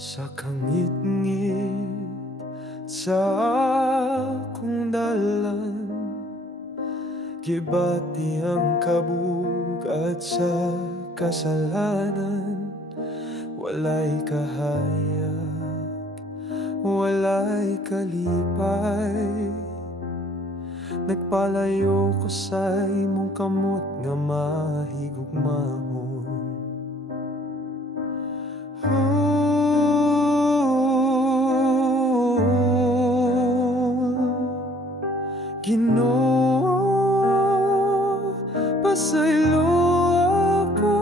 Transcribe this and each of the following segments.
Sa kangit-ngit sa akong dalan, gibati ang kabug at sa kasalanan. Walay kahayag, walay kalipay, nagpalayo ko sa imong kamot nga mahigugmahon. Ginoo, pasaylo ako,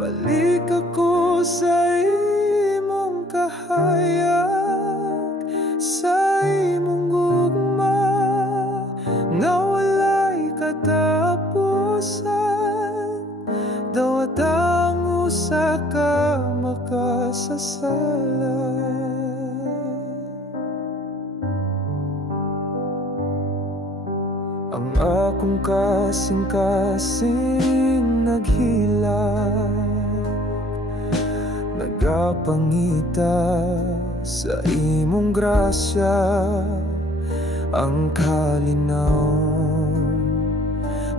balik ako sa imong kahayag, sa imong gugma nga walay katapusan. Dawat ang usa ka makasasala. Ang akong kasing-kasing naghilag, nagapangita sa imong grasya. Ang kalinaw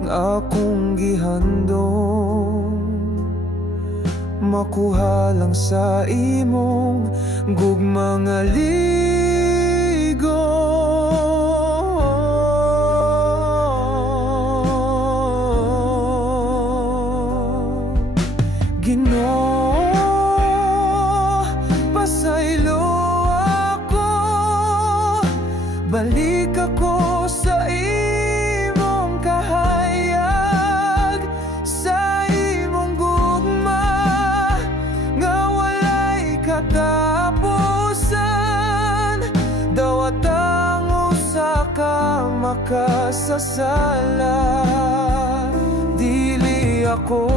nga akong gihandong, makuha lang sa imong gugma nga ligo. Ginoo, pasaylo ako, balik ako sa imong kahayag, sa imong gugma nga walay katapusan. Dawat ang usa ka makasasala. Dili ako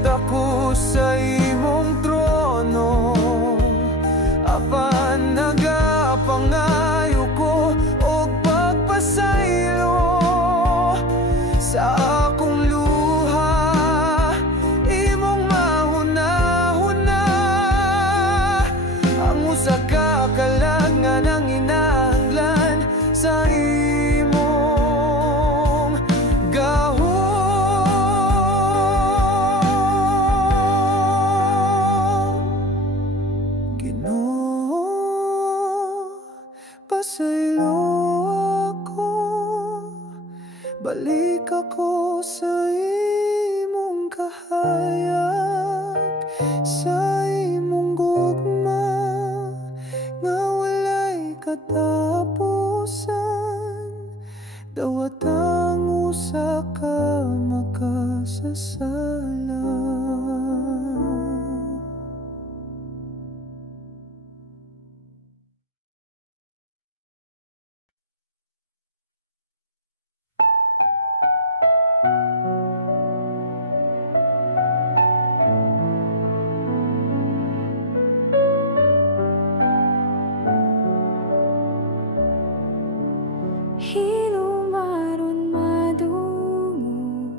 dako sa imong trono, apan nagapangayo ko og pagpasaylo sa akong luha. Imong mahuna-huna ang usa ka kalag nga nanginahanglan sa imong gahom. Pasaylo ako, balik ako sa imong kahayag, sa imong gugma nga walay katapusan. Dawat ang usa ka makasasala. Hilumaron madungog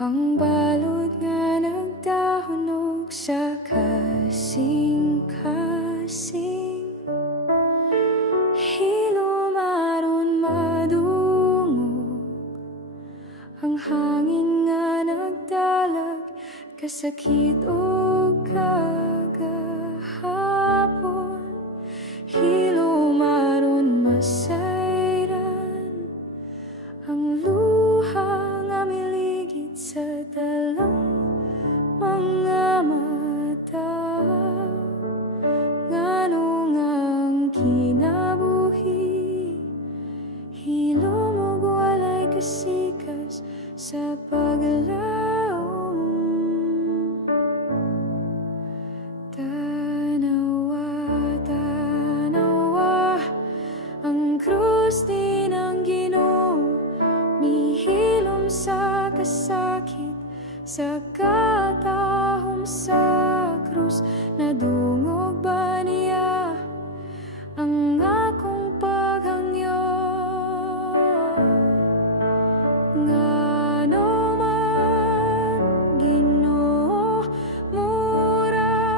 ang balod nga nagdahunog sa kasing-kasing. Hilumaron madungog ang hangin nga nagdalag, kasakit o kagahapon. Hilumaron masayran ang luha nga miligid sa dalang mga mata. Nganong ang kinabuhi hilumog walay kasikas sa paglaom. Tanawa, tanawa, ang krus din ang Ginoo, mihilom sa kasakit, sa katahom sa krus. Nadungog ba niya ang akong paghangyo? Ngano man Ginoo, mura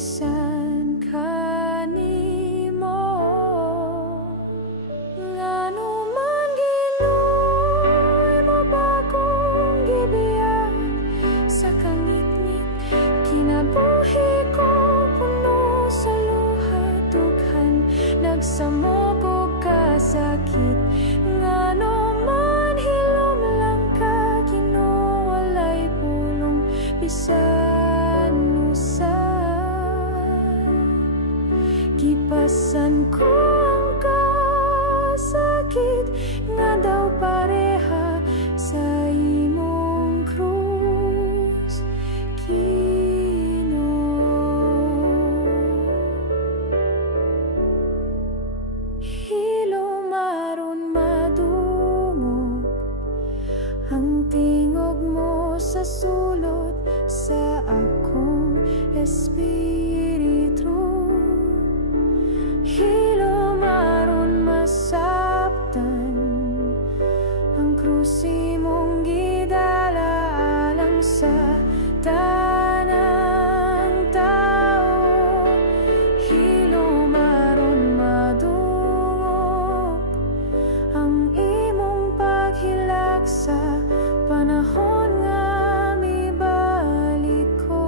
bisan kanimo. Ngano man Ginoo mo bagong gibiyan sa kangit-ngit, kinabuhi ko puno sa luha, dughan nagsamo ko kasakit. Ngano man hilom lang ka Ginoo, walay pulong bisan usan. Gipasan ko ang kasakit nga daw pareha sa imong krus, Ginoo. Hilom aron madungog ang tingog mo sa sulod sa akong espiritu. Hilom aron masabtan ang krus imong gidala alang sa tanang tao. Hilom aron madungog ang imong paghilak sa panahon nga mibalik ko.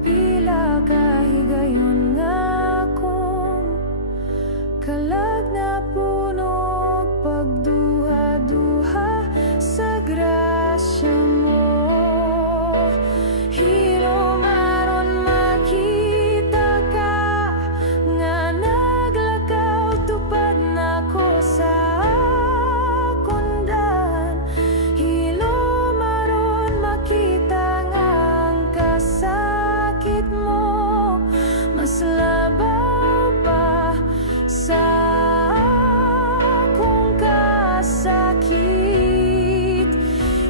Pila kahigayon nga akong kalag na punog pagduha-duha sa grasya mo. Hilom aron makita ka nga naglakaw tupad nako sa kundan. Hilom aron makita nga ang kasakit mo mas labaw pa sa akong kasakit.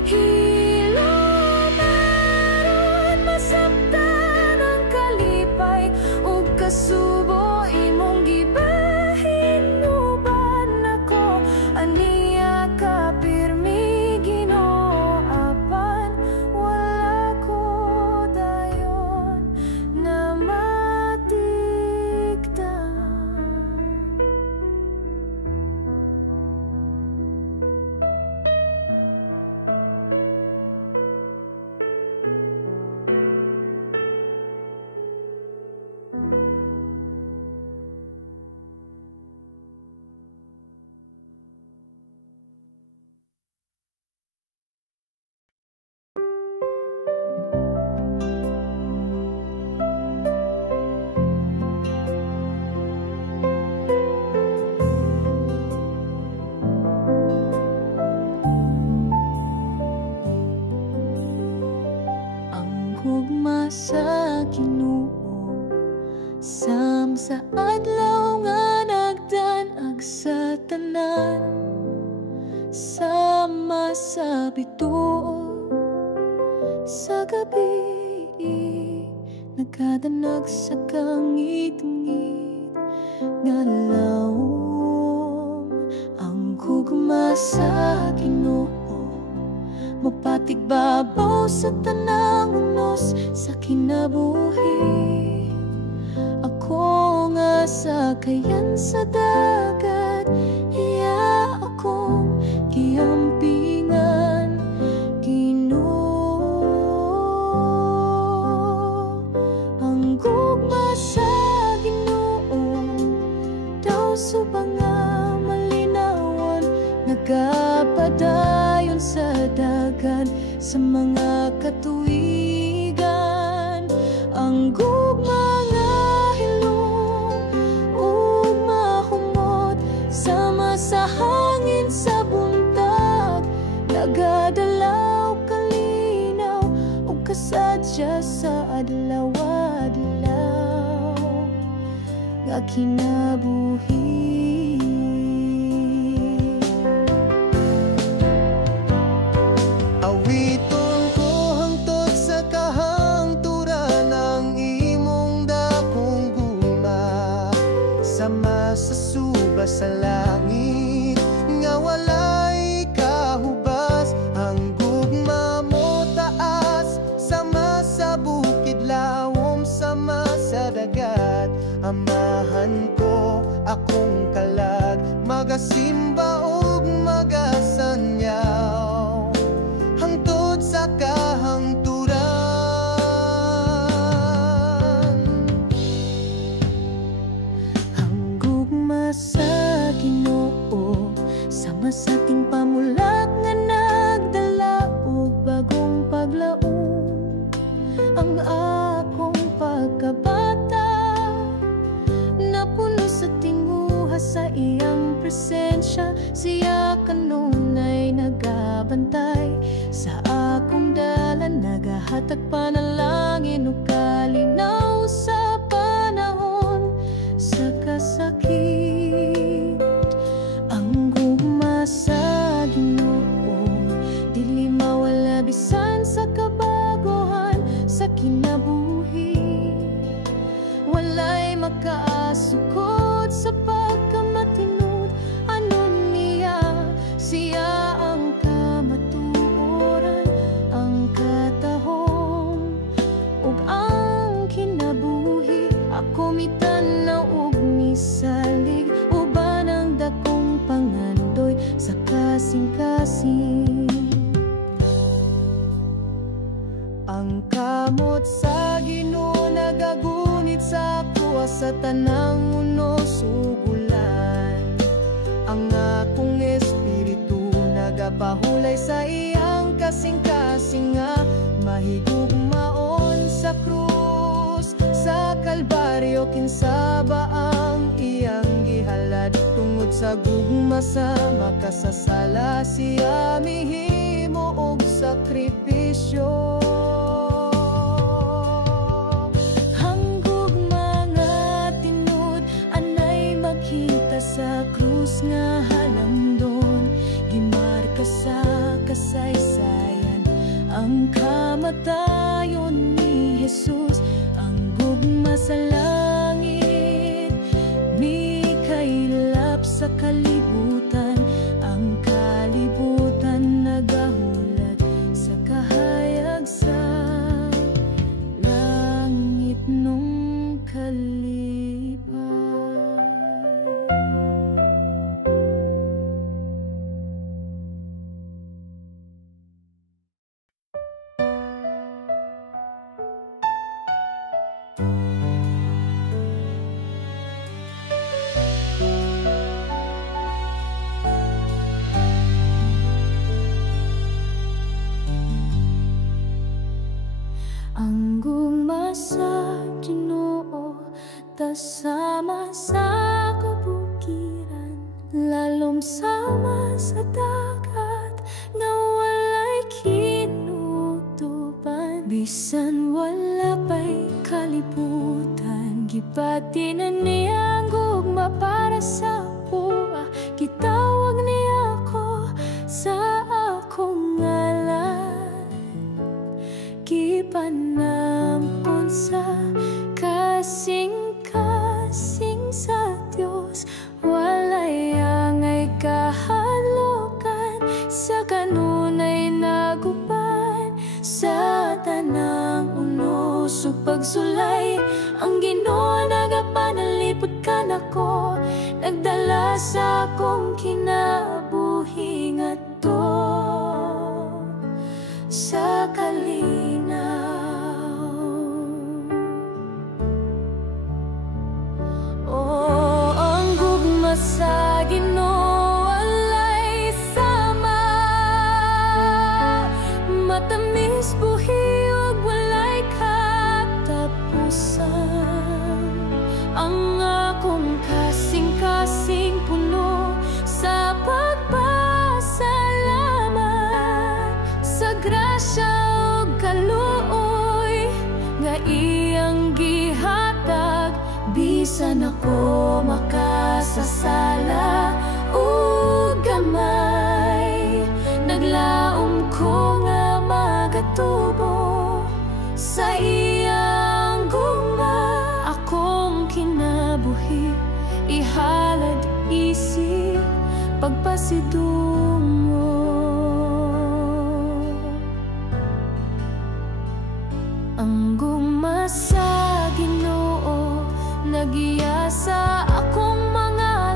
Hilom aron masabtan ang kalipay ug kasubo imong gibahin uban ako. Aniya ka pirmi Ginoo, apan wala ko dayon na matikdan. Ang gugma sa Ginoo sam sa adlaw nga nagdanag sa tanan, sama sa bituon sa gabi nagkadanag sa kangit-ngit nga lawom. Ang gugma sa Ginoo mapatigbabaw sa tanang unos sa kinabuhi. Ako nga sakayan sa dagat, iya akong giampingan Ginoo. Ang gugma sa Ginoo daw subang nga malinawan, nagapadayon sa dagan sa mga katuigan. Ang gugma nga hilom ug mahumot sama sa hangin sa buntag, nagadalaw kalinaw ug kasadya sa adlaw-adlaw nga kinabuhi. Awiton ko hangtod sa kahangturan ang imong dakong gugma, sama sa suba sa langit nga walay kahubas. Ang gugma mo taas sama sa bukid lawom among kalag, magasimba ug magasanyaw hangtod sa kahangturan. Hanggugma sa Ginoo, sama sa ating pamulat nga nagdala og bagong paglaom. Ang akong pagkabata napuno sa tinguha sa iyang presensya. Siya kanunay nagabantay sa akong dalan, nagahatag panalangin ug kalinaw sa panahon sa kasakit. Ang gugma sa Ginoo dili mawala bisan sa kabaguhan sa kinabuhi. Walay makaasukod sa pagkamatinud, anon niya siya ang kamatuoran, ang katahom ug ang kinabuhi. Ako mitanaw ug misalig, uban ang dakong pangandoy sa kasing-kasing. Ang kamot sa Ginoo nagagunit sa ako sa tanang muno sugulan. Ang akong espiritu nagapahulay sa iyang kasing-kasing nga mahigugmaon sa krus. Sa Kalbaryo kinsaba ang iyang gihalad, tungod sa gugma sa makasasala siya mihimo og sakripisyo. Sa krus nga halamdon, gimarka sa kasaysayan ang kamatayon ni Jesus. Ang gugma sa langit, mikailap sa kalibutan, ang kalibutan nagahulat sa kahayag sa langit nung kalipan. Ang gugma sa Ginoo tasama sa kabukiran, lalom sama sa dagat nga walay kinutuban. Bisan wala pa'y kalibutan, gipati na niya ang gugma para sa buwa. Gitawag niya ako sa akong ngalan, gipanampun sa kasing-kasing sa Dios. Walay angay kahadlokan, sa kanunay naguban sa tanang unos ug pagsulay. Ang Ginoo nagapanalipod kanako, nagdala sa akong kinabuhi ngadto sa kalinaw. Oh, ang gugma sa Ginoo walay sama, matamis buhi ug walay katapusan. Ang akong kasing-kasing puno sa pagpasalamat sa grasya ug kaluoy nga iyang gihatag. Bisan ako makasasala ug gamay, naglaom ko nga magatubo sa iyang gugma. Akong kinabuhi ihalad isip pagpasidungo. Ang gugma sa Ginoo nagiya sa akong mga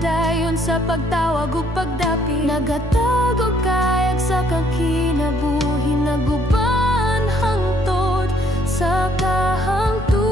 padayon sa pagtawag ug pagdapi, nagatag og kayag sa kang kinabuhi, naguban hangtod sa kahangturan.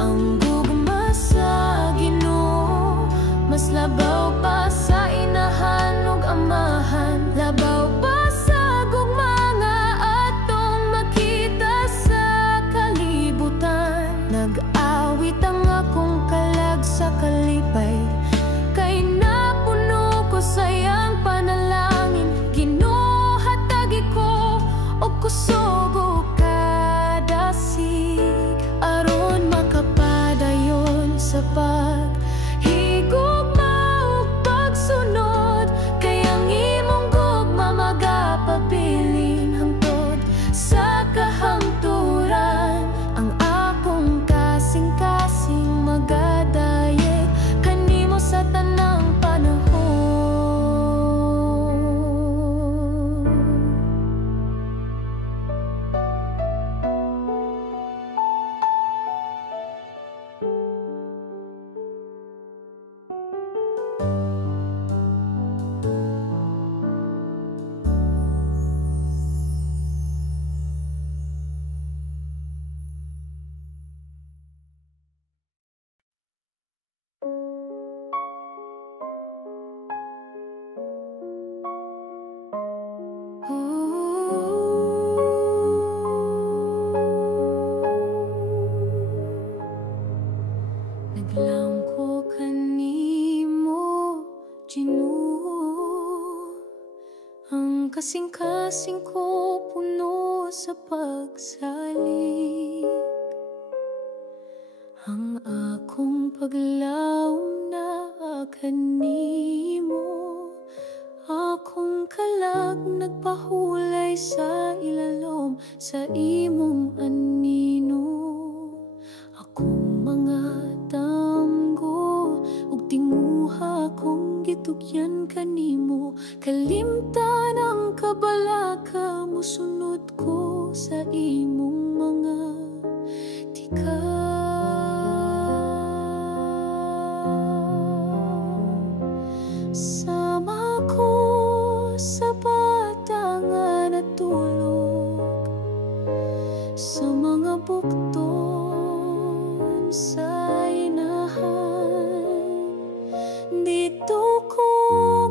Ang gugma sa Ginoo mas labaw pa sa inahan ug amahan, labaw pa sa gugma nga atong makita sa kalibutan. Nag-awit ang akong kalag sa kalipay, kay napuno ko sayang panalangin. Ginoo, hatagi ko og kusog ug kadasig, aron makapadayon sa paghigugma ug pagsunod. Kay ang imong gugma magapabilin hangtod sa kahangturan. Ang akong kasing-kasing magadayeg kanimo sa tanang panahon. Naglangko kanimo, Ginoo, ang kasing-kasing ko puno sa pagsalik. Ang akong paglaom na kanimo, akong kalag nagpahulay sa ilalom sa imong anino. Akong mga damgo ug tinguha kong gitugyan kanimo, kalimtan ang kabalaka mo, sunod ko sa imong mga tikas. Sama ko sa bata nga natulog sa mga bukton sa inahan. Dito ko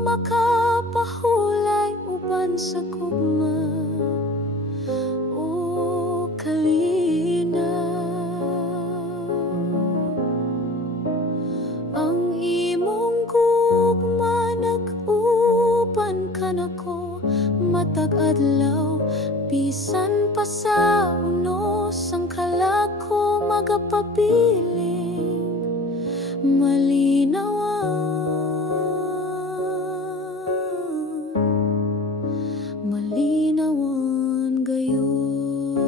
makapahulay uban sa gugma o kalinaw. Ang imong gugma nag-uban ka nako matag adlaw, bisan pa sa unos ang kalag ko magapabiling malinawan gayon.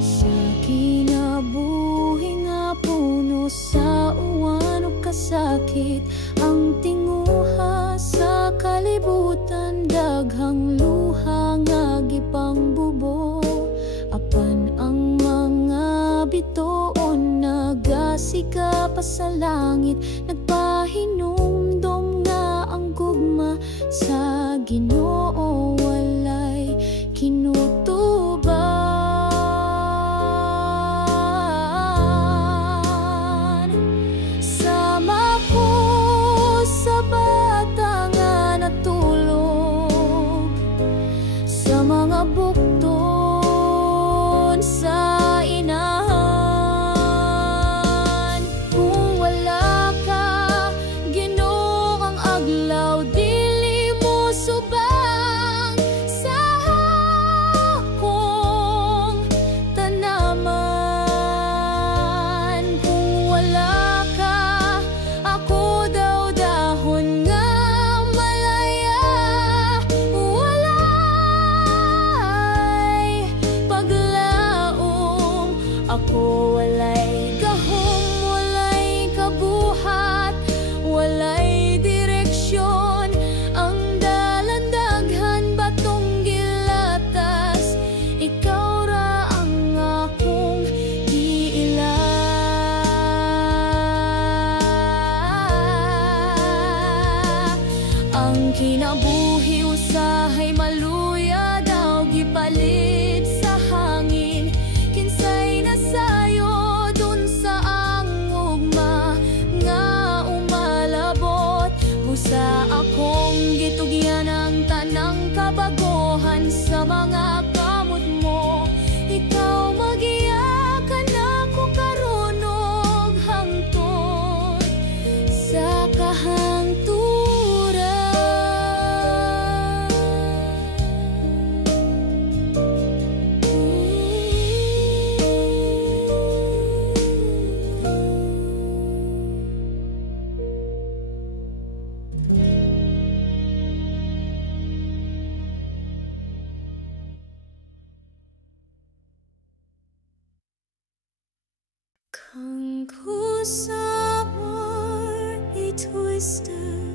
Sa kinabuhi nga puno sa uwan ug kasakit, ang tinguha sa kalibutan, daghang luha nga gipangbubo. Apan ang mga bituon nagasiga pa sa langit, nagpahinumdom nga ang gugma sa Ginoo walay kinutuban. Sama ko sa bata nga natulog sa mga bukton sa inahan. Kung wala ka, Ginoo, ang aglaw dili mo suba. buhi usahay maluya daw gipalit sa hangin. Kinsay nasayo dun sa angugma nga umalabot. Busa akong gitugyan ang tanang kabagohan sa mga kamot mo. Ikaw magiyakan ako karunog hangtod sa kahangturan. Kung kusapar twisted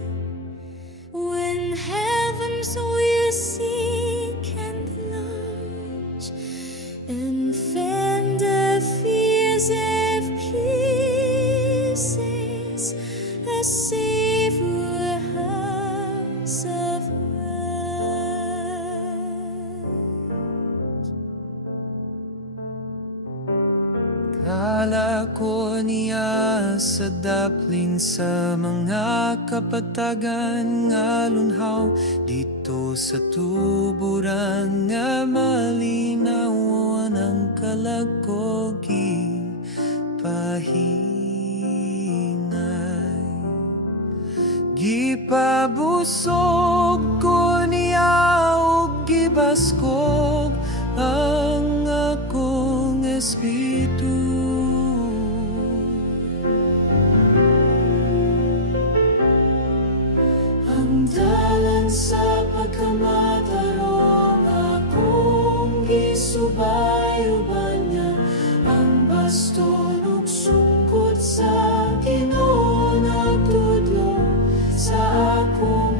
when heavens will seek and launch and fan the fears of pieces a safer house of rest. Kala ko niya sa dapling sa mga kapatagan nga lunhaw dito sa tuburan nga malinawan ang kalakogi pahingay. Gipabusog ko niya og gibaskog ang akong espiritu. Dalan sa pagkamatarong akong gisubayo-ban niya ang baston ug sungkot sa Ginoo nagtudlo sa akong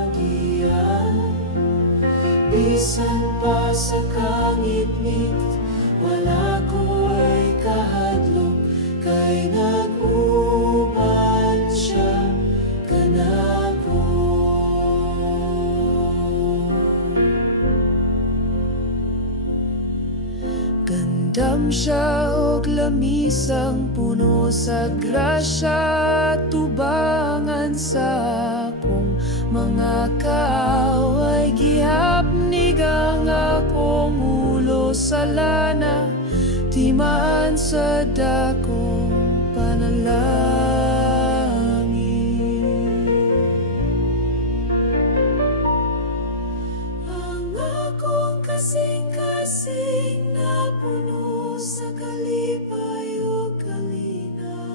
agian. Bisan pa sa kangit-ngit wala ko ay kahadlok kay nag-uban siya kanako. Gandam siya og lamisang puno sa grasya, tubangan sa akong mga kaaway. Gihapnig ang akong ulo sa lana, timaan sa dakong panalangin. Ang akong kasing-kasing na puno sa kalipay o kalinaw.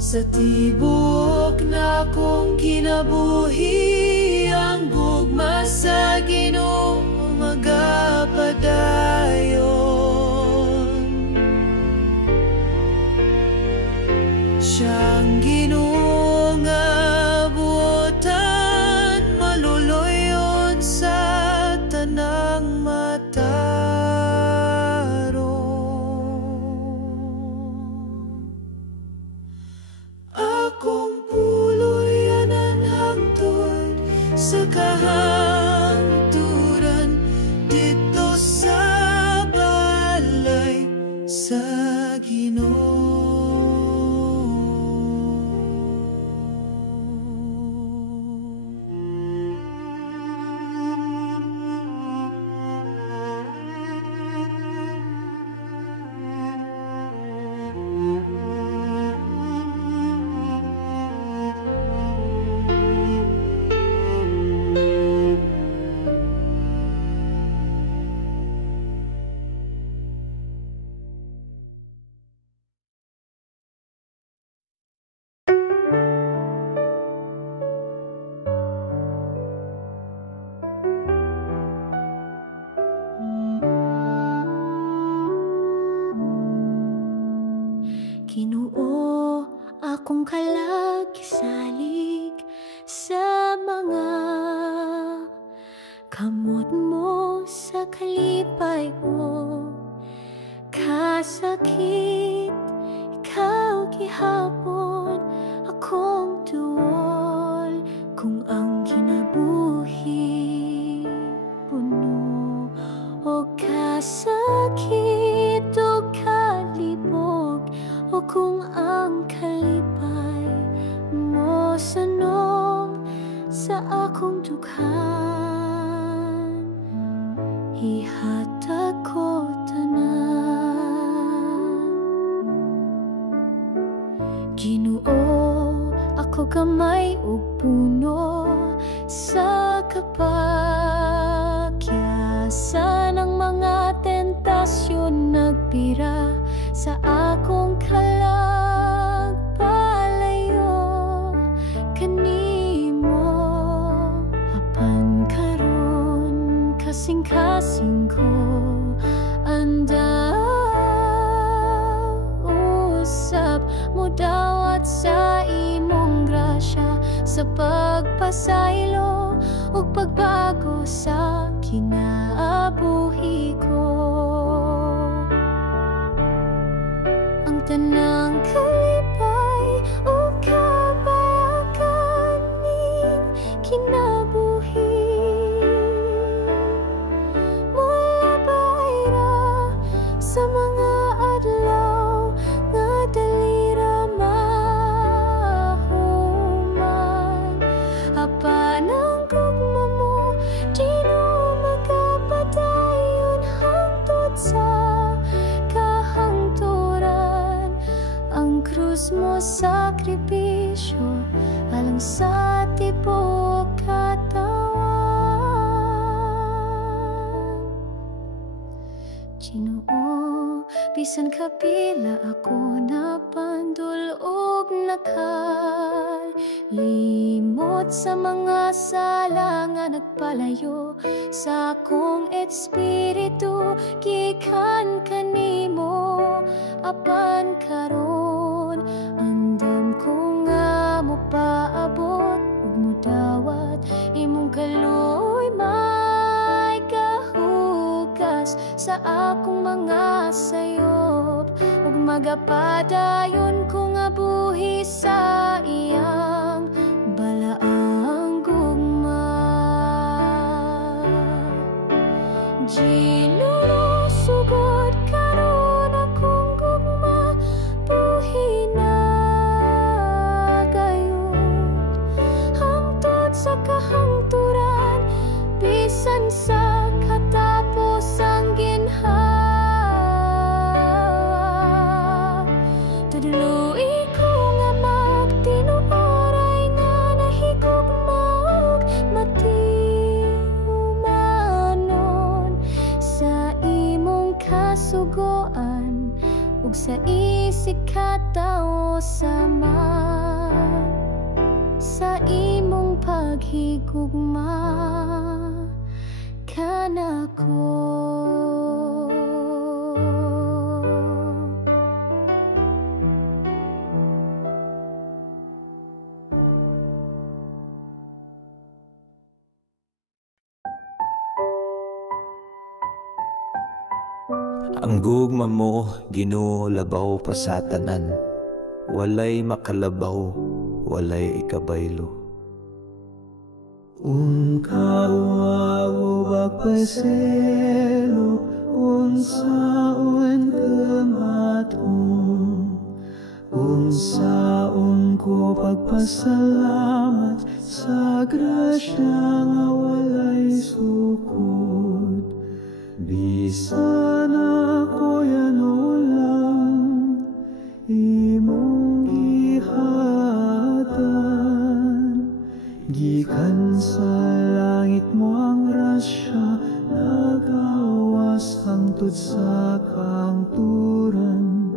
Sa tibok na kong kinabuhi, ang gugma sa Ginoo magapadayon. Siyang Ginoo nga buotan, maluluyon sa tanang matarong. Akong puloy-anan hangtod sa kahangturan dito sa balay sa Ginoo. Ginoo, akong kalagisalig sa mga kamot mo sa kalipay o kasakit. Ikaw hapon akong tuwal, kung ang kinabuhi puno o kasakit o kalibog, o kung ang kalipay mo sanom sa akong dughan, ihatag ko tanan. Ginoo, ako gamay ug puno sa kapakyasan, ang mga tentasyon nagpira sa akong kalagpalayo kanimo. Apan karon kasing-kasing ko anda usab mo dawat sa imong grasya, sa pagpasaylo ug pagbago sa kinabuhi ko. Ang tanang kalipay o kabayakan ning kinabuhi mula bayra sa mga adlaw nga dali ra mahuman. Apan ang gugma mo di no magapadayon hangtod sa kahangturan. Ang krus mo sakripisyo alang sa tibuok katawan. Ginoo, bisan kapila ako napandul ug nakalimot sa mga sala nga nagpalayo sa akong espiritu gikan kanimo. Apan karon andam ko nga mo paabot ug mudawat imong kaluoy may kahugas sa akong mga sayop, ug magapadayon ko nga buhi sa iyang balaang gugma. Ginoo, sugod karon akong gugma buhi na gayud hangtod sa kahangturan, bisan sa katapos ang ginhawa. Tudluy ko nga magtinuoray nga nahigugma ug matiumanon sa imong kasugoan ug sa isig katao sama sa imong paghigugma kanako. Ang gugma mo, Ginoo, labaw pa sa tanan. Walay makalabaw, walay ikabaylo. Kawaw pagpaselo, unsaon kamaton, unsaon ko pagpasalamat sa grasya nga walay sukod. Bisan ako yan ulang imong gihatan, gikan sa langit mo ang grasya, nagawas hangtod sa kangturan,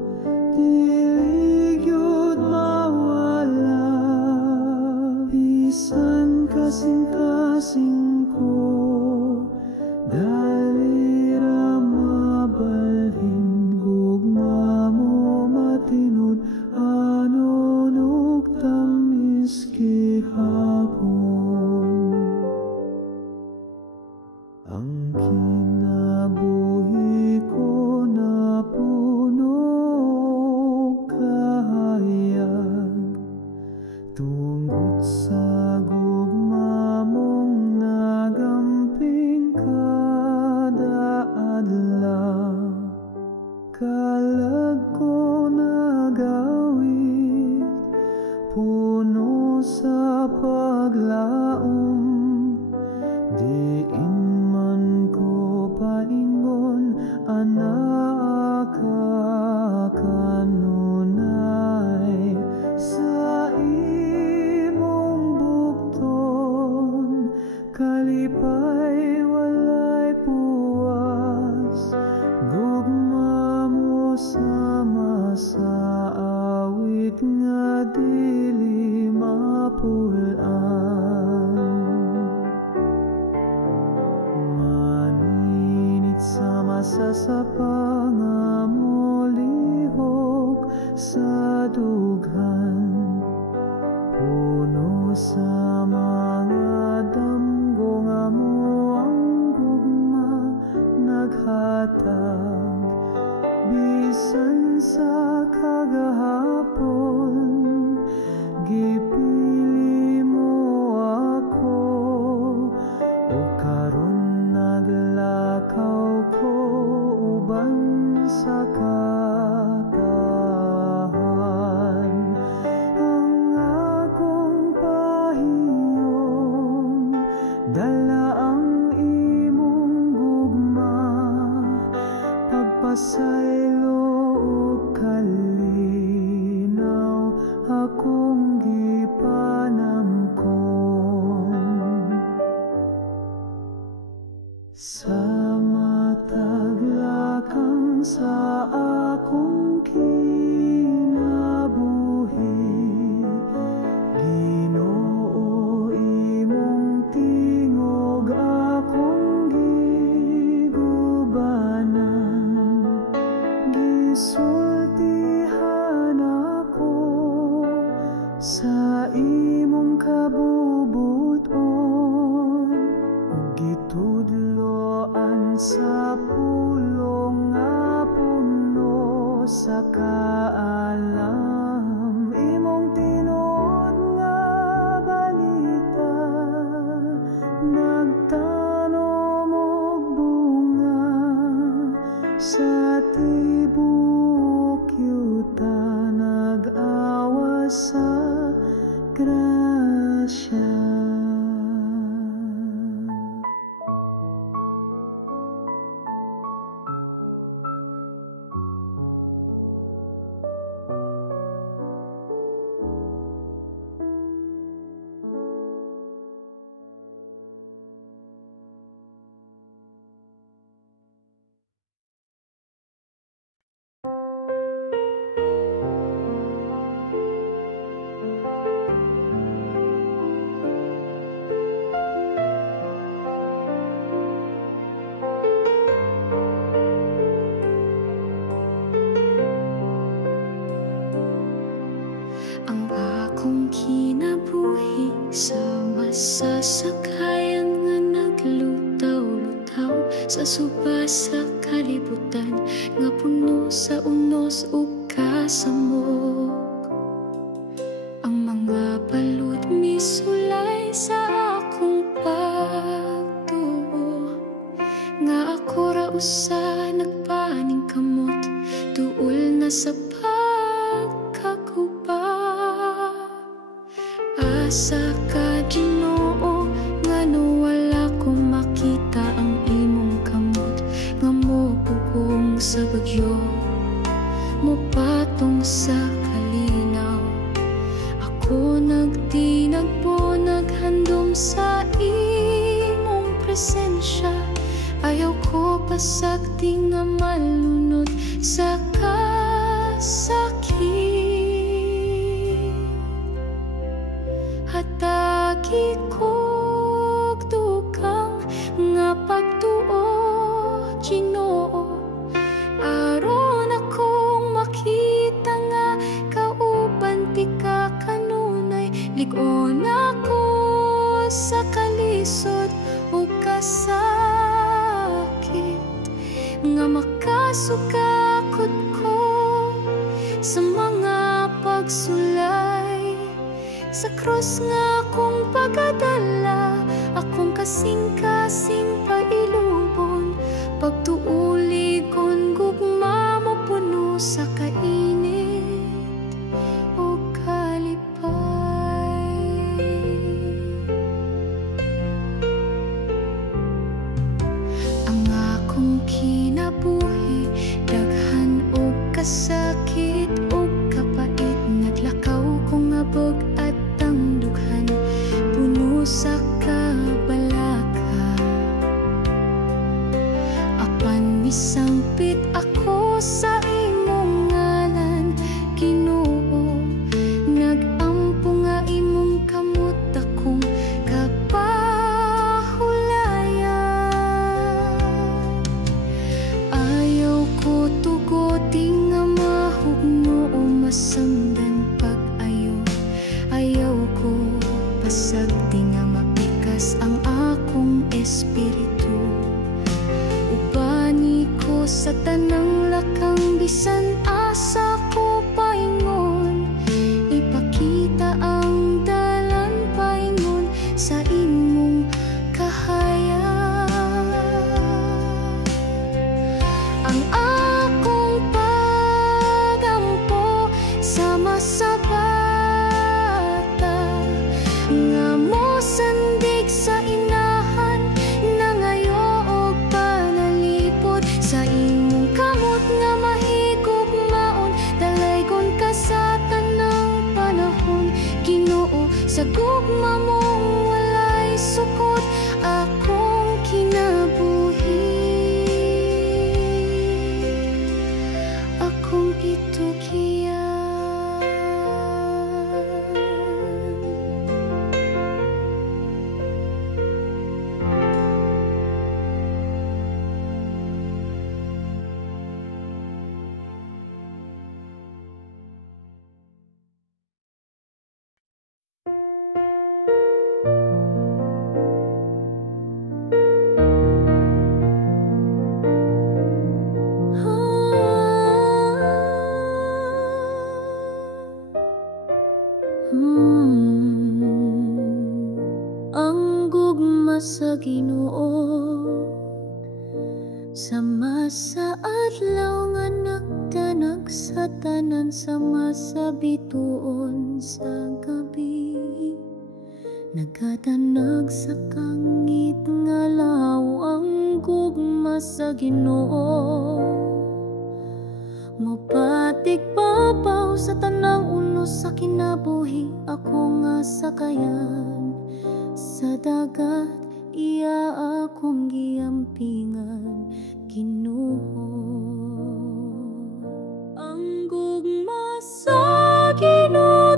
dili gyud mawala. Bisan kasing-kasing ko, dali ra mabalhin, gugma mo matinud, anon ug tamis gihapon. Ang kinabuhi ko na po sa paglaom, diin man ko paingon anak kanunay sa imong bukton, kalipay walay puwas, gugma mo sama sa awit nga dili mapulaan. Maninit sama sa sapa nga molihok sa dughan, puno sa mga damgo nga mo ang gugma naghatag, bisan sa kagahapon gipili mo ako, o karon naglakaw ko uban sa katahan. Ang akong pahiyong dala ang imong gugma, pagpasaylo o kalinaw akong gipanamkon. Sa mataglakang sa akong kinabuhi, Ginoo imong tingog akong gigubanan, gisultihan ako sa imong kabubuton, ug gitudloan sa pulong nga puno sa kaalam. Imong tinuod nga balita nagtanom og bunga sa tibok yuta, nag-awa sa grasya. Ang akong kinabuhi sa masasakayan nga naglutaw-lutaw sa suba sa kalibutan nga puno sa unos ug kasamok. Ang mga balud misulay sa akong pagtuo, nga ako ra usa nagpaning kamot tuol na sa pagkaguba. Asa ka Ginoo nga wala ko makita ang imong kamot, nga mopugong sa bagyo, mopatong sa kalinaw. Ako nagtinagpo, naghandom sa imong presensya, ayaw ko pasagdi nga malunod sa kasakit. Hatagi kog dugang nga pagtuo, Ginoo, aron akong makita nga kauban ti ka kanunay. Lig-on ako sa kalisod o kasakit, nga makasugakod ko sa mga pagsulay. Sa krus nga akong pagadala, akong kasing-kasing pailubon, pagtuuligon gugma mo puno sa kainit o kalipay. Sa gugma mong walay sukot akong kinabuhi, akong gitugian. Ang gugma sa Ginoo, sama sa adlaw nga nagtanag sa tanan, sama sa bituon sa gabi. Nagatanag sa kangit nga law ang gugma sa Ginoo. Mopatik papaw sa tanang unos sa kinabuhi, ako nga sakayan sa dagat, iya akong giampingan, Ginoo. Ang gugma sa Ginoo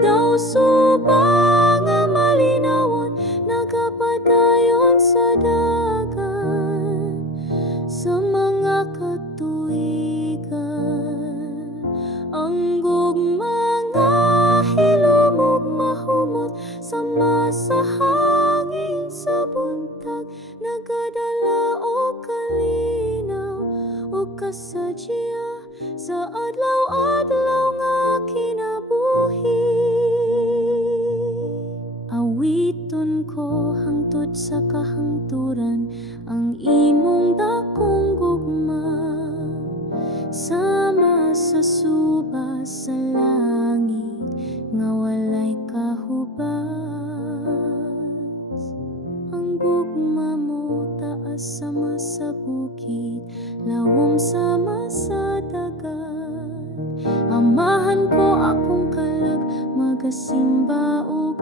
daw subang nga malinawon, nagapadayon sa dagat sa mga katuigan. Ang gugma nga hilumog mahumot, sama sa hangin sa buntag, nagadala o kalinaw o kasadya sa adlaw-adlaw nga kinabuhi. Awiton ko hangtod sa kahangturan ang imong dakong gugma, sama sa suba sa langit nga walay kahubas. Ang gugma mo taas sama sa bukid, lawom sama sa dagat. Amahan ko akong kalag, magasimba ug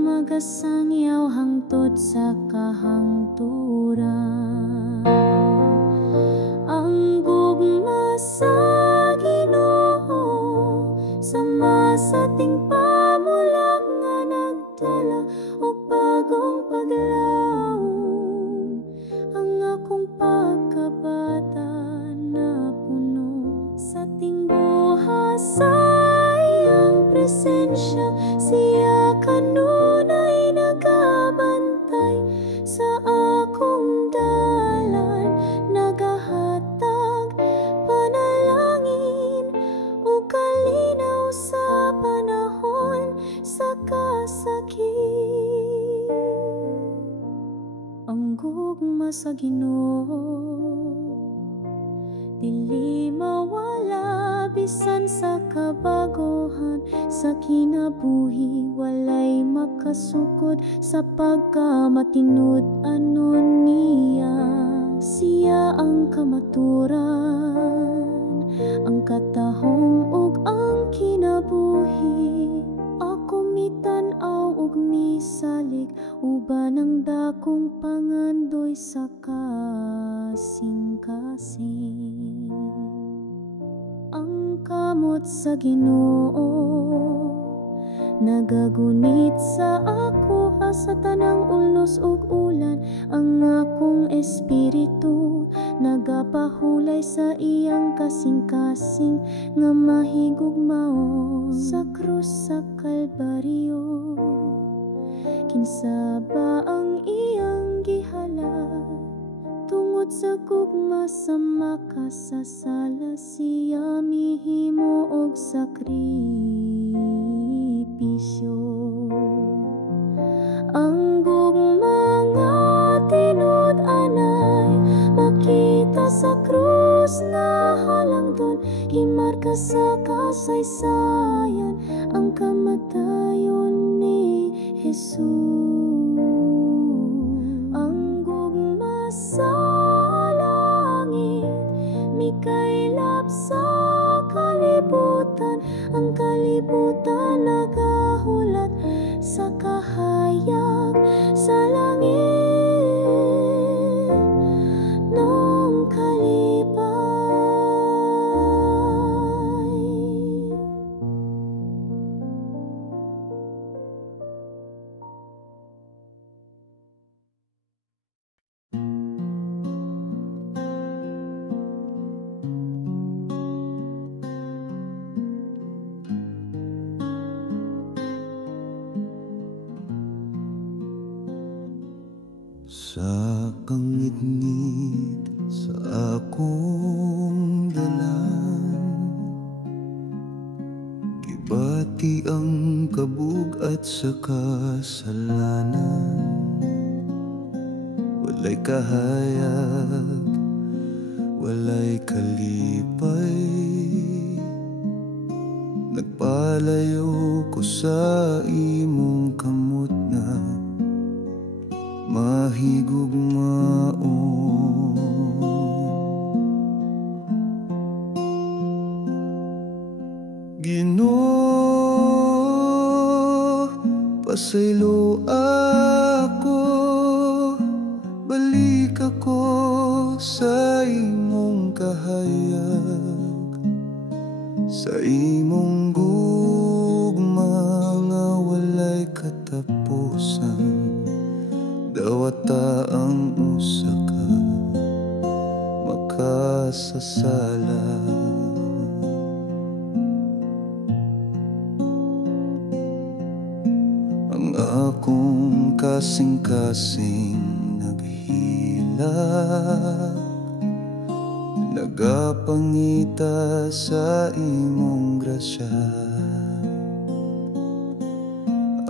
magasangyaw hangtod sa kahangturan. Ang gugma sa Ginoo, sama sa ting pamulag nga nagdala og bagong paglaom. Ang akong pagkabata na puno sa ting buha sa iyang presensya, siya kanunay nagabantay sa akong dalan, nagahatag panalangin o kalinaw sa panahon sa kasakit. Ang gugma sa Ginoo dili mawala bisan sa kabaguhan, sa kinabuhi walay makasukod sa pagkamatinud anon niya. Siya ang kamaturan, ang katahong ug ang kinabuhi. Ako mitan-aw ug misalig, uban ang dakong pangandoy sa kasing-kasing. Ang kamot sa Ginoo nagagunit sa ako, sa tanang ulos ug ulan. Ang akong espiritu nagapahulay sa iyang kasing-kasing nga mahigugmao sa krus sa Kalbaryo. Kinsa ba ang iyang gihala, tungod sa gugma sa makasasala, siya mihimo og sakripisyo. Ang gugma nga tinud-anay makita sa krus na halangdon, gimarka sa kasaysayan ang kamatayon ni Jesus. Ang gugma sa langit mikaylap sa kalibutan, ang kalibutan nagahulog Sa kangit-ngit sa akong dalan, gibati ang kabug at sa kasalanan. Walay kahayag, walay kalipay, nagpalayo ko sa imong kamot na mahigugmaon. Ginoo, pasaylo ako, balik ako sa imong kahayag, sa imong gugma nga walay katapusan. Dawata ang usa ka makasasala. Ang akong kasing-kasing naghilak, nagapangita sa imong grasya.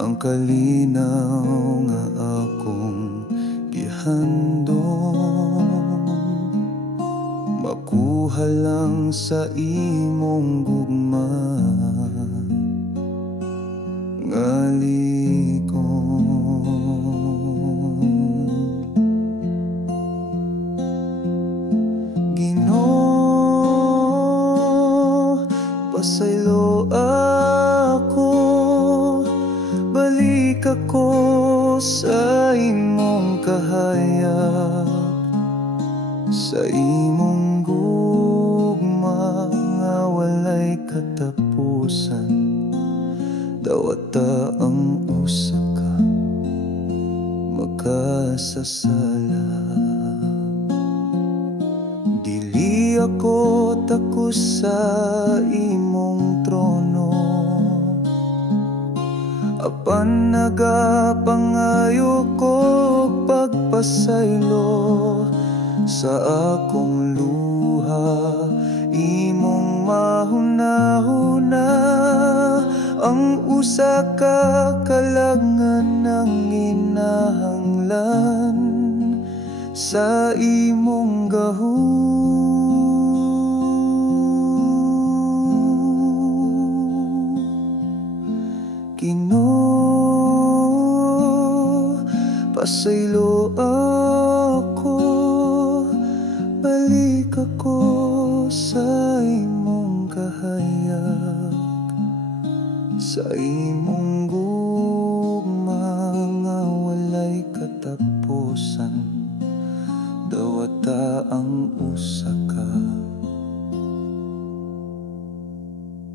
Ang kalinaw nga akong gihandom, makuha lang sa imong gugma nga ligon. Ginoo, pasaylo ako, balik ako sa imong kahayag, sa imong gugma nga walay katapusan. Dawata ang usa ka makasasala. Dili ako takos sa imong trono, apan nagapangayo ko pagpasaylo sa akong luha. Imong mahuna-huna ang usa ka kalangan ng inahanglan sa imong gahum. Ginoo, pasaylo ako, balik ako sa imong kahayag, sa imong gugma nga walay katapusan. Dawata ang usa ka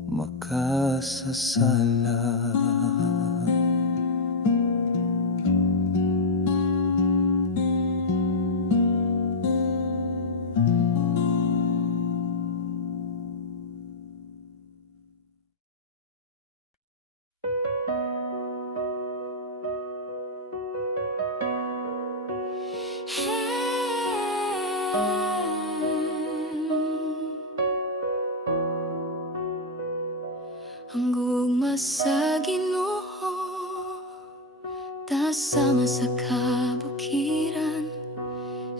makasasala. Ang gugma sa Ginoo, tasama sa kabukiran,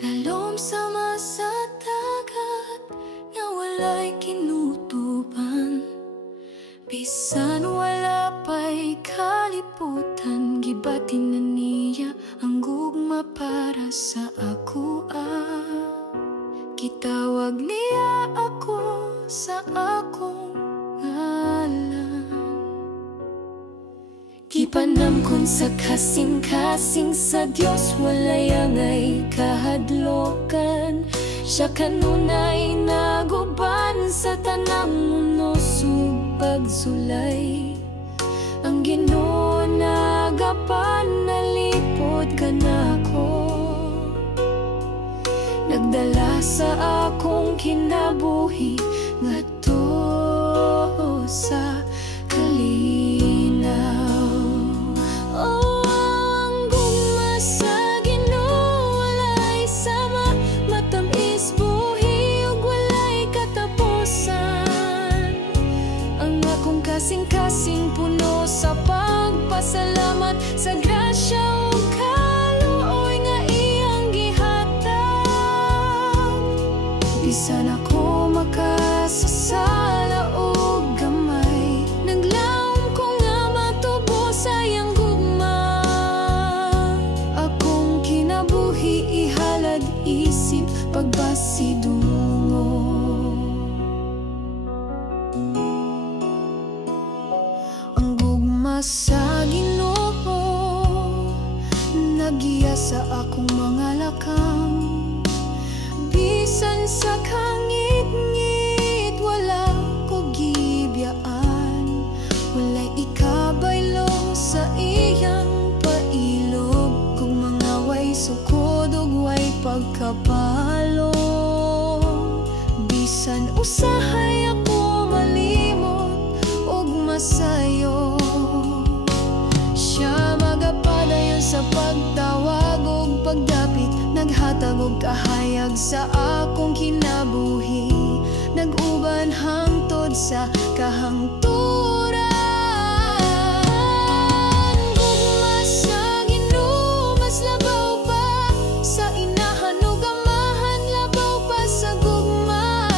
lalom sama sa dagat nga walay kinutuban. Bisan wala pa'y kalibutan, gibatin na niya ang gugma para sa ako. Gitawag niya ako sa akong ngalan. Gipanamkon sa kasing-kasing sa Dios, walay angay kahadlokan. Siya kanunay naguban sa tanang mundo sug pagsulay. Ang Ginoo nagapan nalipod kanako, nagdala sa akong kinabuhi ngadto sa kalinaw. Oh, ang gugma sa Ginoo salamat sa grasya ug kaluoy nga iyang gihatag. Bisan ako makasasala og gamay, naglaom ko nga matubo sa iyang gugma. Akong kinabuhi ihalad isip pagbasidungo. Ang gugma sa Ginoo nagiya sa akong mga lakang. Bisan sa kangit-ngit wala ko gibiyaan, walay ikabaylo sa iyang pailog. Kung mga way sukod ug way pagkapalo, bisan usahay ako malimot ug masayo, siya magapadayon sa pagtawag ug pagdapit, naghatag og kahayag sa akong kinabuhi, nag-uban hangtod sa kahangturan. Gugma sa Ginoo mas labaw pa sa inahan ug amahan, labaw pa sa gugma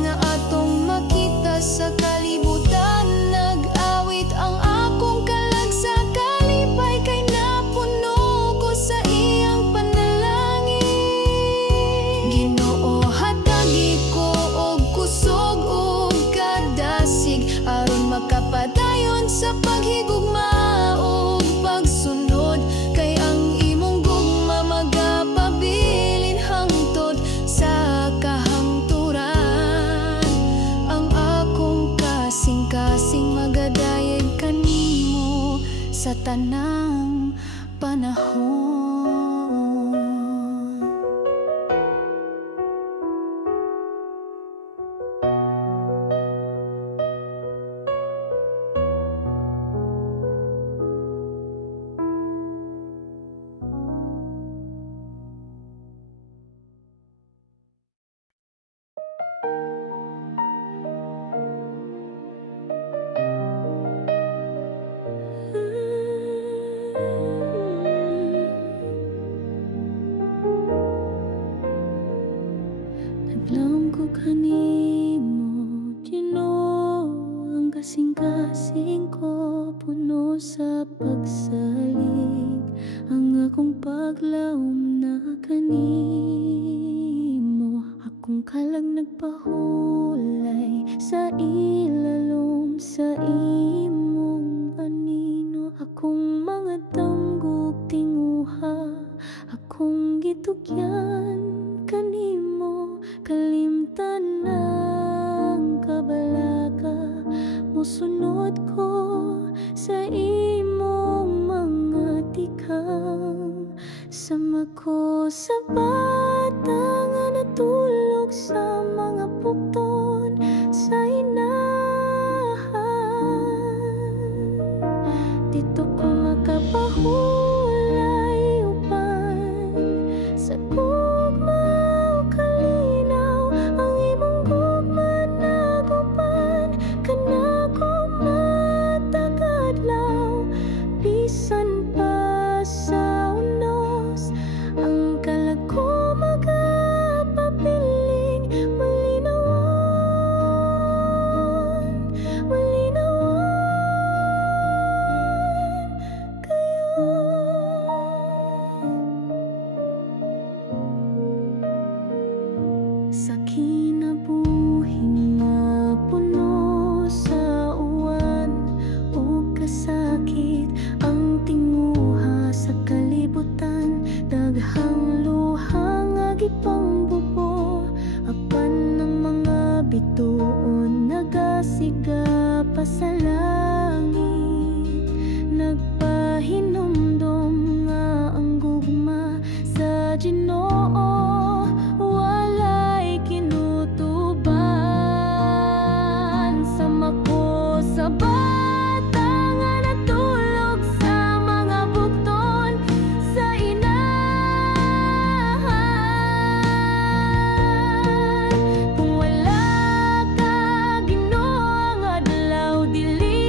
nga atong makita sa kalibutan. Nag-awit ang akong kalag sa kalipay, kay napuno ko sa iyang panalangin. Ginoo, hatagi ko og kusog ug kadasig, aron makapadayon sa paghigugma ug pagsunod. Kay ang imong gugma magapabilin hangtod sa kahangturan. Ang akong kasing-kasing magadayeg kanimo sa tanang panahon. Naglaom ko kanimo, Ginoo, ang kasing-kasing ko puno sa pagsalig. Ang akong paglaom na kanimo, akong kalag nagpahulay sa ilalom sa imong anino. Akong mga tanggog tinguha, akong gitugyan kanimo, kalimtan ng kabalaka. Musunod ko sa imong mga tikang, sama ko sa bata nga natulog sa mga bukton sa inahan. Dito ko makapahulay upan sa gugma o kalinaw. Ang imong gugma nagupan kanako matagadlaw. Bisan pa sa unos ang kalag ko magapapiling. Malinawan, malinawan kayo. Sa kinabuhing nga puno sa uwan o kasakit, ang tinguha sa kalibutan, daghang luha nga gipangbubo. Apan ng mga bituon nagasiga pa sa langit, nagpahinumdom nga ang gugma sa Ginoo walay kinutuban. Sama ko sa bata nga natulog sa mga bukton sa inahan. Kung wala ka, Ginoo, ang adlaw dili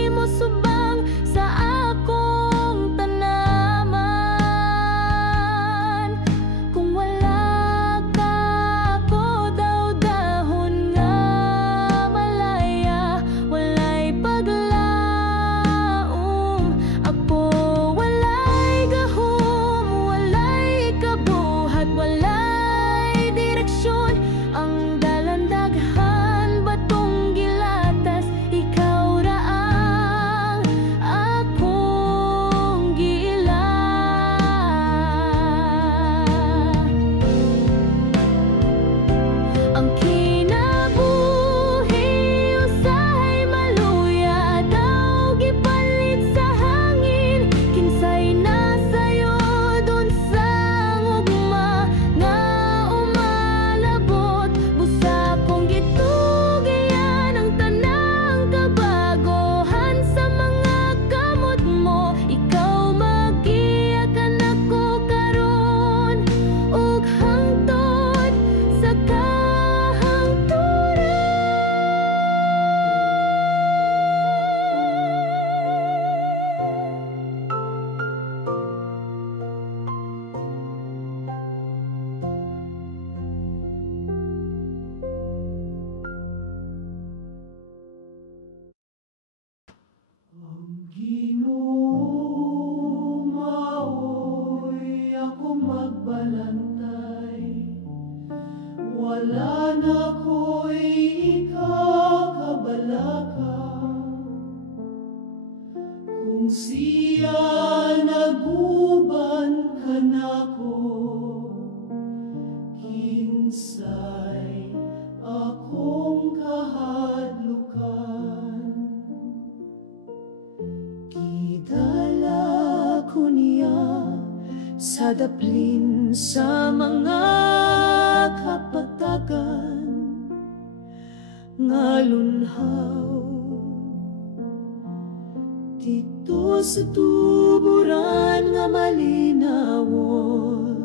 Wala na ko'y ikakabalaka kung siya naguban ka nako, kinsay akong kahadlukan. Gidala ko niya sa daplin sa mga kapatagan nga lunhaw dito sa tuburan nga malinawon.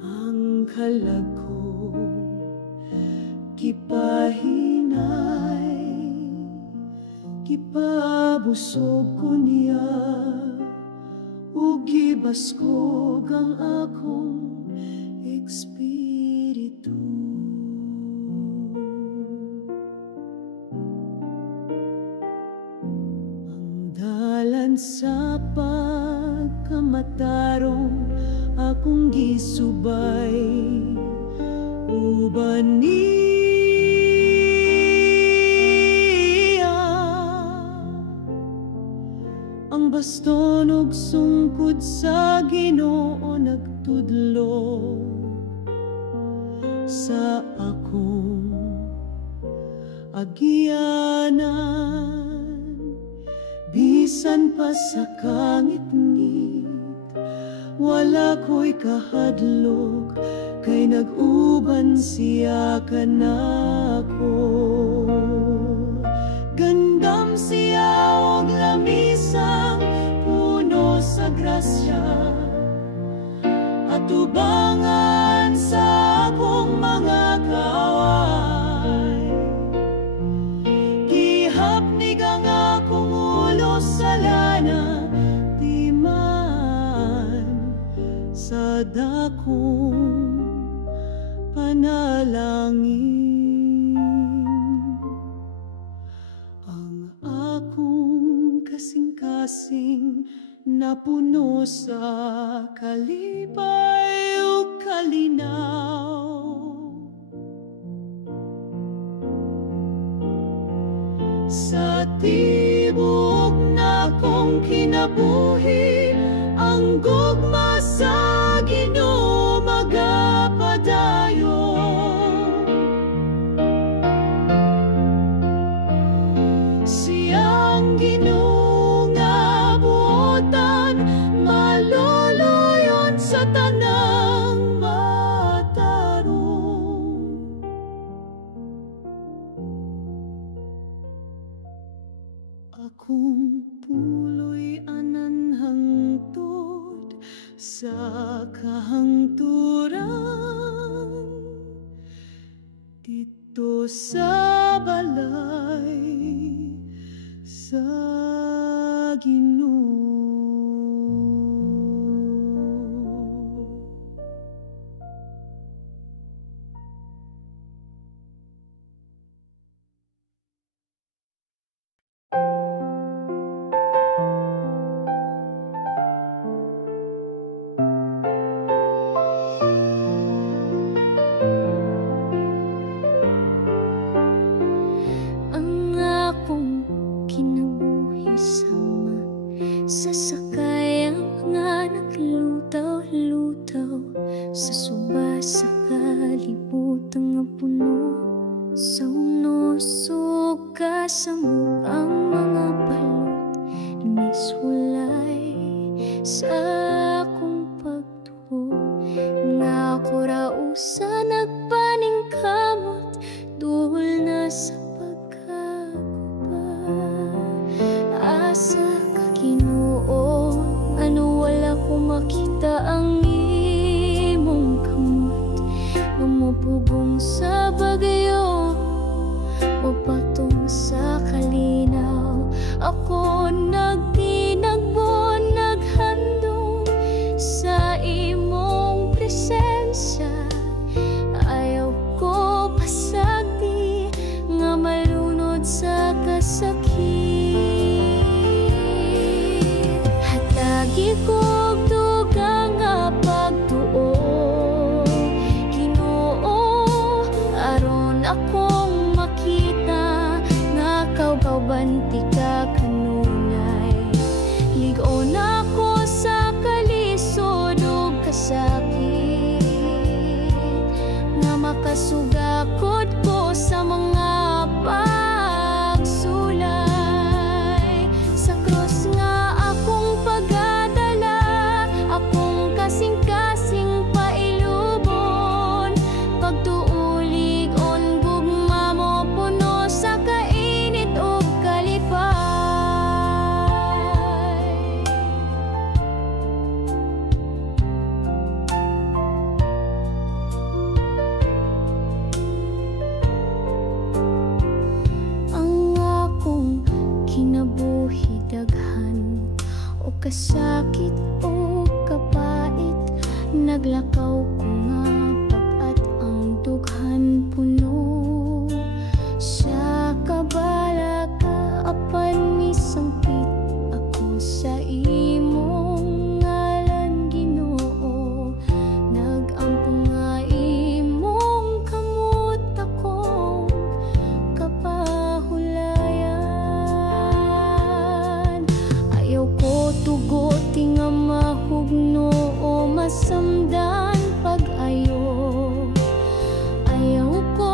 Ang kalag ko kipahinay, kipabusog ko niya ug gibaskog ang akong espiritu. Ang dalan sa pagkamatarong akong gisubay, uban niya ang baston ug sungkod sa Ginoo nagtudlo sa akong agyanan. Bisan pa sa kangit-ngit wala ko'y kahadlok, kay nag-uban siya kanako. Gandam siya og lamisang puno sa grasya, at ubangan sa akong mga kaway. Gihapnig ang akong ulo sa lana, di man sa dakong panalangin. Ang akong kasing-kasing napuno sa kalipay o kalinaw. Sa tibok na kong kinabuhi, ang gugma sa Ginoo magapadayon. Siyang Ginoo nga buotan, maluluyon sa tanang matarong. Akong puloy anan hangtod sa kahangturan, dito sa balay sa Ginoo. Ang akong kinabuhi sama sa sakayan nga naglutaw-lutaw sa suba sa kalibutan nga puno sa unosog kasamok ang mga balot nisulay sa akong pagtuo nga ako rao sa nagpaningkamot duhol na sa asa ka Ginoo, ano wala ko makita ang imong kamot nga mapugong sa bagyo o patong sa kalinaw. Ako nagtinagbo, naghandong sa imong presensya. Ayaw ko pasagdi nga malunod sa kasakit. kog dugang nga pagtuo, Ginoo, aron akong makita nga kaubanti ka kanunay. Ligon ako sa kalisod ug kasakit, nga makasugakod ko sa mga pagsulay. Sa krus nga akong pagdala, akong kasing-kasing pailubon, pagtuulig on gugma mo puno sa kainit ug kalipay. Ang akong kinabuhi daghan o kasakit o kapait, naglakaw ko nga pag-at ang dughan puno. Sa kabala ka apan misangpit ako sa imong ngalan, Ginoo. Nag-ampong nga imong kamot akong kapahulayan. Ayaw ko tugoti nga mahugno o masamdan pag-ayo. Ayaw ko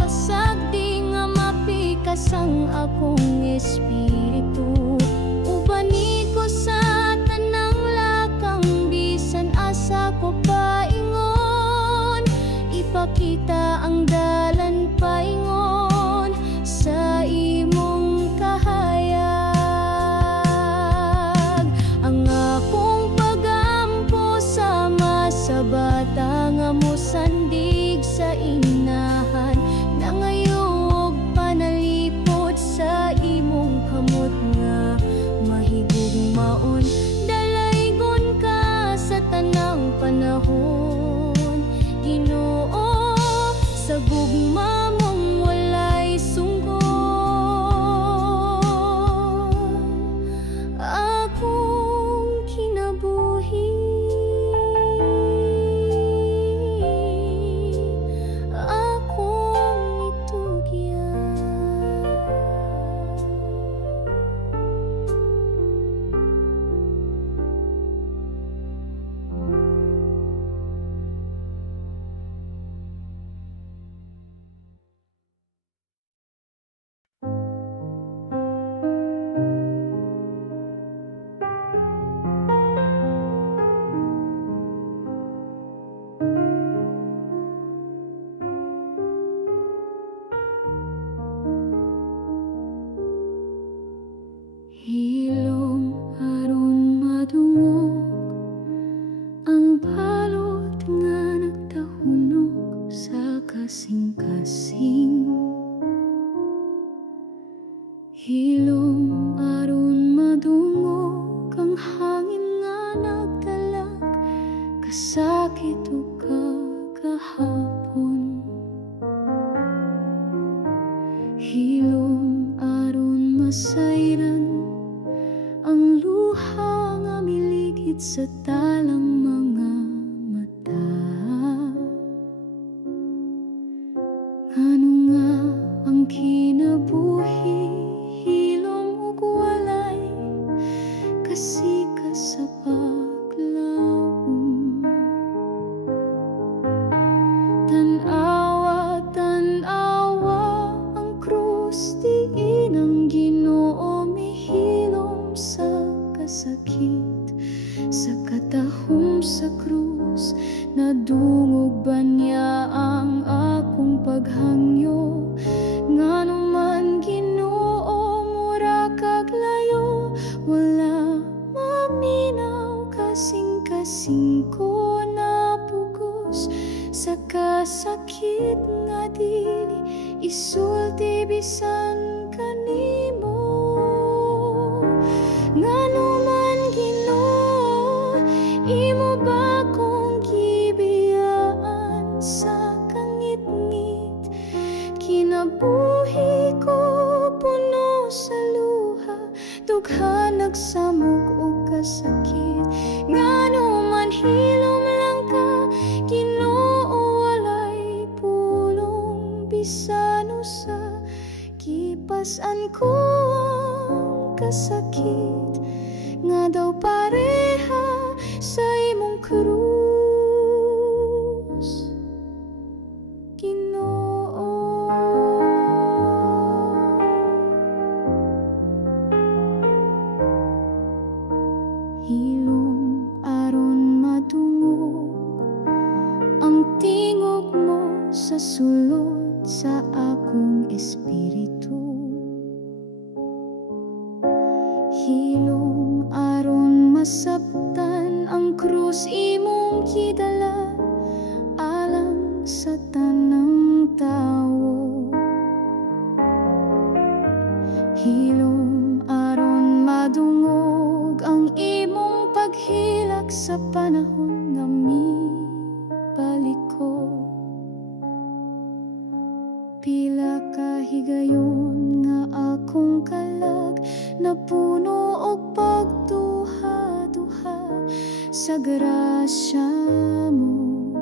pasagdi nga mapikas ang akong espiritu. Ubani ko sa tanang lakang bisan asa ko paingon, ipakita ang dalan paingon sa imong kahayag. Ang akong pagampo sama sa bata nga mosandig sa inahan, nangayog panalipod sa imong kamot nga mahigugmaon. Dalaygon ka sa tanang panahon, Ginoo, sa gugma mong walay sungkon. Akong kinabuhi, akong itugyan. Hilom aron madungog ang balot nga nagtahunog sa kasing-kasing. Hilom aron madungog ang hangin nga nagdalag kasakit ug kagahapon. Hilom aron masayran ang luha nga miligid sa talang mga mata. Ngano nga ang kinabuhi, hilom ug walay kasikas sa paglaom. Tan-awa, tan-awa ang krus, diin ang Ginoo mihilom sa kasakit. Sa katahom sa krus, nadungog ba niya ang akong paghangyo? Ngano man Ginoo, mura kag layo, wala maminaw kasing-kasing ko napugos sa kasakit nga dili isulti bisan kanimo. Ngano man Ginoo, imo ba kong gibiyaan sa kangit-ngit? Kinabuhi ko puno sa luha, dugha nagsamok og kasakit. kasakit nga daw pareha sa imong krus, Ginoo. Hilom aron madungog ang tingog mo sa sulod sa akong espiritu. Hilom aron masabtan ang krus imong gidala alang sa tanang tawo. Hilom aron madungog ang imong paghilak sa panahon nga mibaliko. Pila ka higayon nga akong kalag napuno og pagduha-duha sa grasya mo.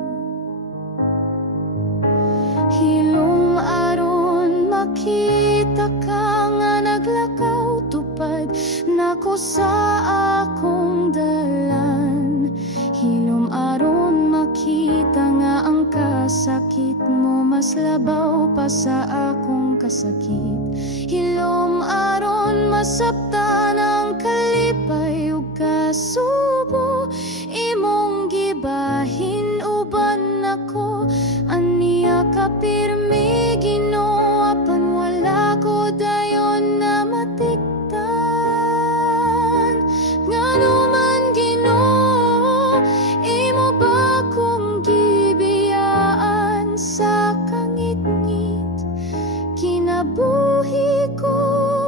Hilom aron makita ka nga naglakaw tupad nako sa akong dalan. Hilom aron makita nga ang kasakit mo mas labaw pa sa akong kasakit. Hilom aron masabtan ang kalipay ug kasubo imong gibahin uban ako. Aniya ka pirmi Ginoo apan wala ko dayon na matiktan. Ngano man Ginoo imo ba kong gibiyaan sa kangit-ngit. Kinabuhi ko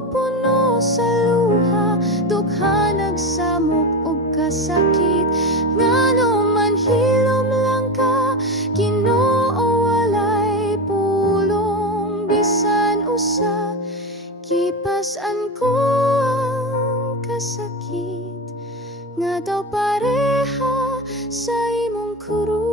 puno sa luha dugha nagsamok og kasakit. Ngano man hilom lang ka Ginoo walay pulong bisan usa. Kipas-an ko ang kasakit nga daw pareha sa imong krus.